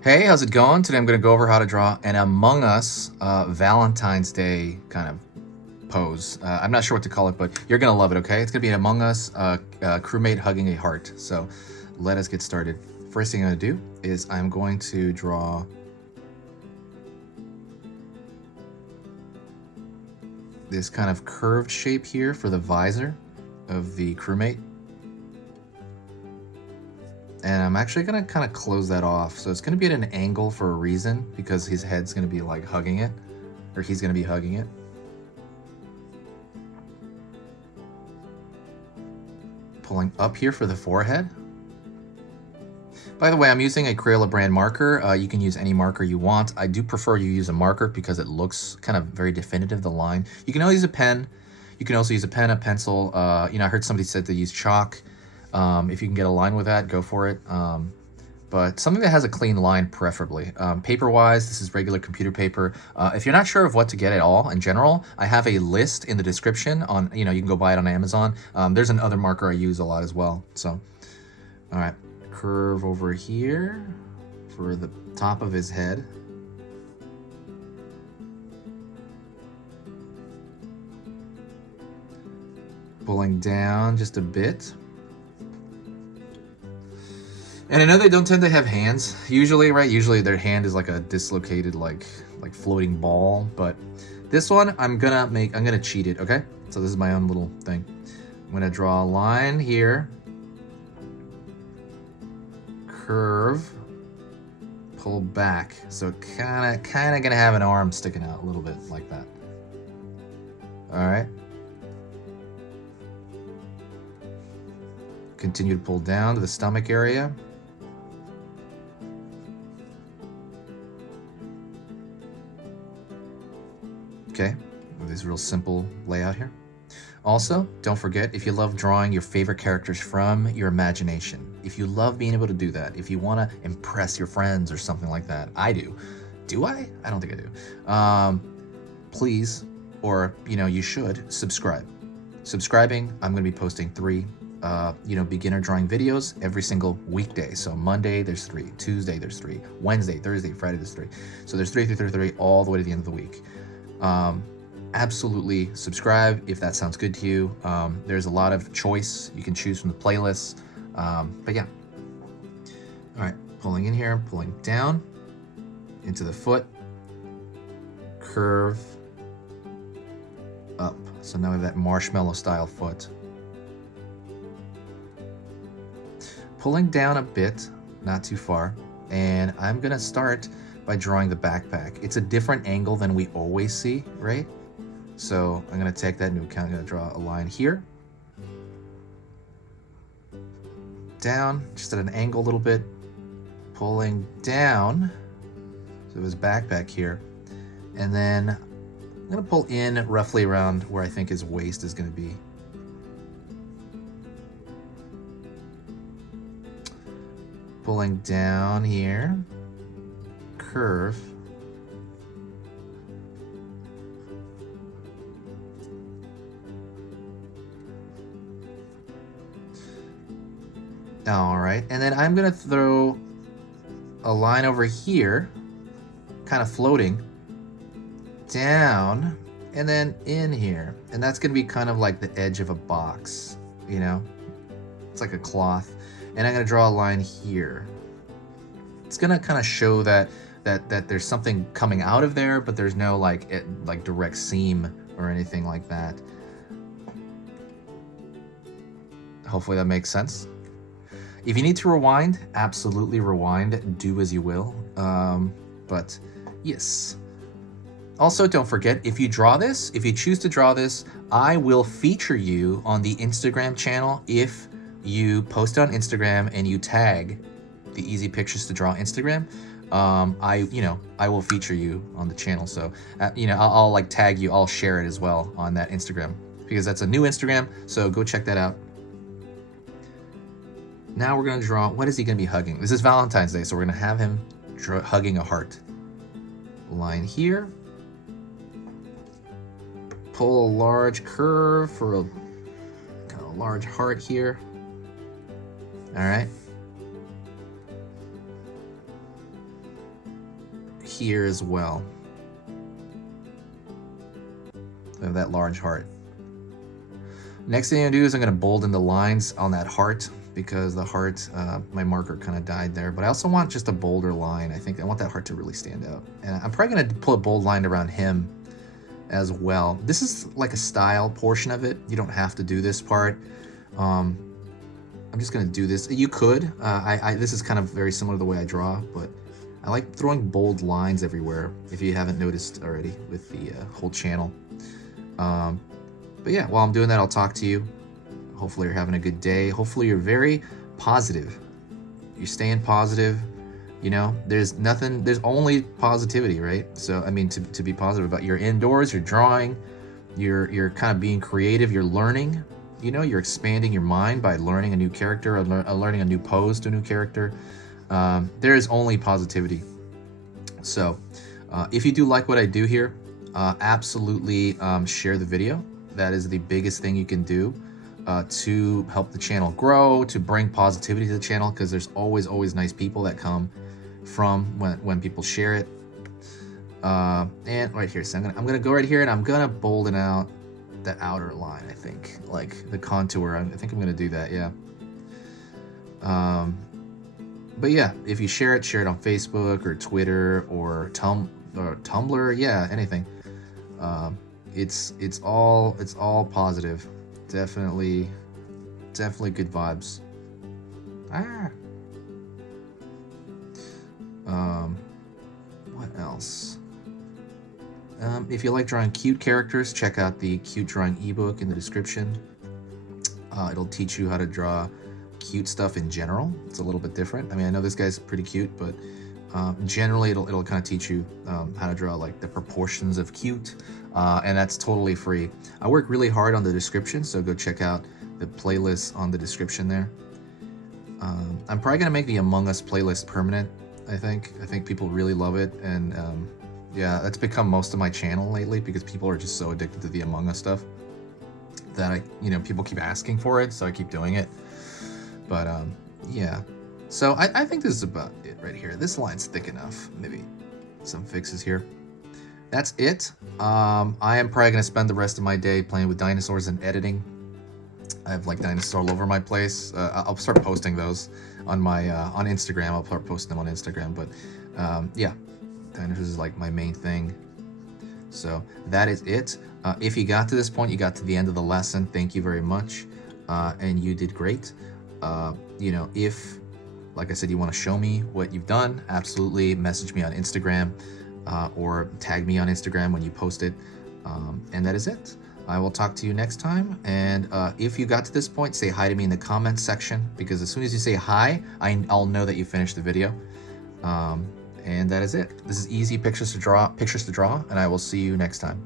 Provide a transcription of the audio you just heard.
Hey, how's it going? Today I'm going to go over how to draw an Among Us Valentine's Day kind of pose. I'm not sure what to call it, but you're going to love it, okay? It's going to be an Among Us crewmate hugging a heart. So let us get started. First thing I'm going to do is I'm going to draw this kind of curved shape here for the visor of the crewmate. And I'm actually going to kind of close that off. So it's going to be at an angle for a reason, because his head's going to be like hugging it, or he's going to be hugging it. Pulling up here for the forehead. By the way, I'm using a Crayola brand marker. You can use any marker you want. I do prefer you use a marker because it looks kind of very definitive, the line. You can always use a pen. You can also use a pen, a pencil. I heard somebody said to use chalk. If you can get a line with that, go for it. But something that has a clean line, preferably. Paper-wise, this is regular computer paper. If you're not sure of what to get at all in general, I have a list in the description on, you can go buy it on Amazon. There's another marker I use a lot as well. So, all right, curve over here for the top of his head. Pulling down just a bit. And I know they don't tend to have hands usually, right? Usually their hand is like a dislocated, like floating ball. But this one, I'm gonna cheat it, okay? So this is my own little thing. I'm gonna draw a line here. Curve. Pull back. So kinda gonna have an arm sticking out a little bit like that. All right. Continue to pull down to the stomach area. Okay, with this real simple layout here. Also, don't forget, if you love drawing your favorite characters from your imagination, if you love being able to do that, if you want to impress your friends or something like that, I do. Do I? I don't think I do. Please, or you should subscribe. Subscribing, I'm going to be posting 3 beginner drawing videos every single weekday. So Monday there's 3, Tuesday there's 3, Wednesday, Thursday, Friday there's 3. So there's 3 through 33 all the way to the end of the week. Absolutely subscribe if that sounds good to you. There's a lot of choice you can choose from the playlists. But yeah. All right, pulling in here, pulling down into the foot, curve up. So now we have that marshmallow style foot. Pulling down a bit, not too far, and I'm gonna start by drawing the backpack. It's a different angle than we always see, right? So I'm gonna take that into account. I'm gonna draw a line here. Down, just at an angle a little bit. Pulling down, so his backpack here. And then I'm gonna pull in roughly around where I think his waist is gonna be. Pulling down here. Curve. All right, and then I'm gonna throw a line over here, kind of floating down, and then in here. And that's gonna be kind of like the edge of a box, It's like a cloth. And I'm gonna draw a line here. It's gonna kind of show that there's something coming out of there, but there's no like direct seam or anything like that. Hopefully that makes sense. If you need to rewind, absolutely rewind. Do as you will. But yes. Also, don't forget, if you choose to draw this, I will feature you on the Instagram channel if you post on Instagram and you tag the Easy Pictures to Draw Instagram. I will feature you on the channel. So, I'll like tag you, I'll share it as well on that Instagram, because that's a new Instagram. So go check that out. Now we're gonna draw, what is he gonna be hugging? This is Valentine's Day, so we're gonna have him hugging a heart. Line here. Pull a large curve for a kind of large heart here. All right. here as well. I have that large heart. Next thing I'm gonna do is I'm gonna bolden the lines on that heart, because the heart, my marker kind of died there, but I also want just a bolder line. I think I want that heart to really stand out. And I'm probably gonna pull a bold line around him as well. This is like a style portion of it. You don't have to do this part. I'm just gonna do this. You could, this is kind of very similar to the way I draw, but I like throwing bold lines everywhere, if you haven't noticed already with the whole channel. But yeah, while I'm doing that, I'll talk to you. Hopefully you're having a good day. Hopefully you're very positive. You're staying positive. You know, there's only positivity, right? So, I mean, to be positive about, you're indoors, you're drawing, you're kind of being creative, you're learning, you know, you're expanding your mind by learning a new character, or learning a new pose to a new character. There is only positivity. So, if you do like what I do here, absolutely share the video. That is the biggest thing you can do to help the channel grow, to bring positivity to the channel, because there's always nice people that come from when people share it. And right here, so I'm gonna go right here, and I'm gonna bolden out the outer line. I think, like the contour. I think I'm gonna do that. Yeah. But yeah, if you share it on Facebook or Twitter or Tumblr, yeah, anything. It's all positive. Definitely good vibes. What else? If you like drawing cute characters, check out the cute drawing ebook in the description. It'll teach you how to draw cute stuff in general. It's a little bit different. I mean, I know this guy's pretty cute, but generally it'll kind of teach you how to draw like the proportions of cute, and that's totally free. I work really hard on the description, so go check out the playlist on the description there. I'm probably gonna make the Among Us playlist permanent. I think people really love it, and yeah, that's become most of my channel lately, because people are just so addicted to the Among Us stuff that people keep asking for it, so I keep doing it. But yeah, so I think this is about it right here. This line's thick enough. Maybe some fixes here. That's it. I am probably gonna spend the rest of my day playing with dinosaurs and editing. I have like dinosaurs all over my place. I'll start posting those on my on Instagram. I'll start posting them on Instagram. But yeah, dinosaurs is like my main thing. So that is it. If you got to this point, you got to the end of the lesson, thank you very much, and you did great. If, like I said, you want to show me what you've done, absolutely message me on Instagram, or tag me on Instagram when you post it. And that is it. I will talk to you next time. And if you got to this point, say hi to me in the comments section, because as soon as you say hi, I'll know that you finished the video. And that is it. This is easy pictures to draw, and I will see you next time.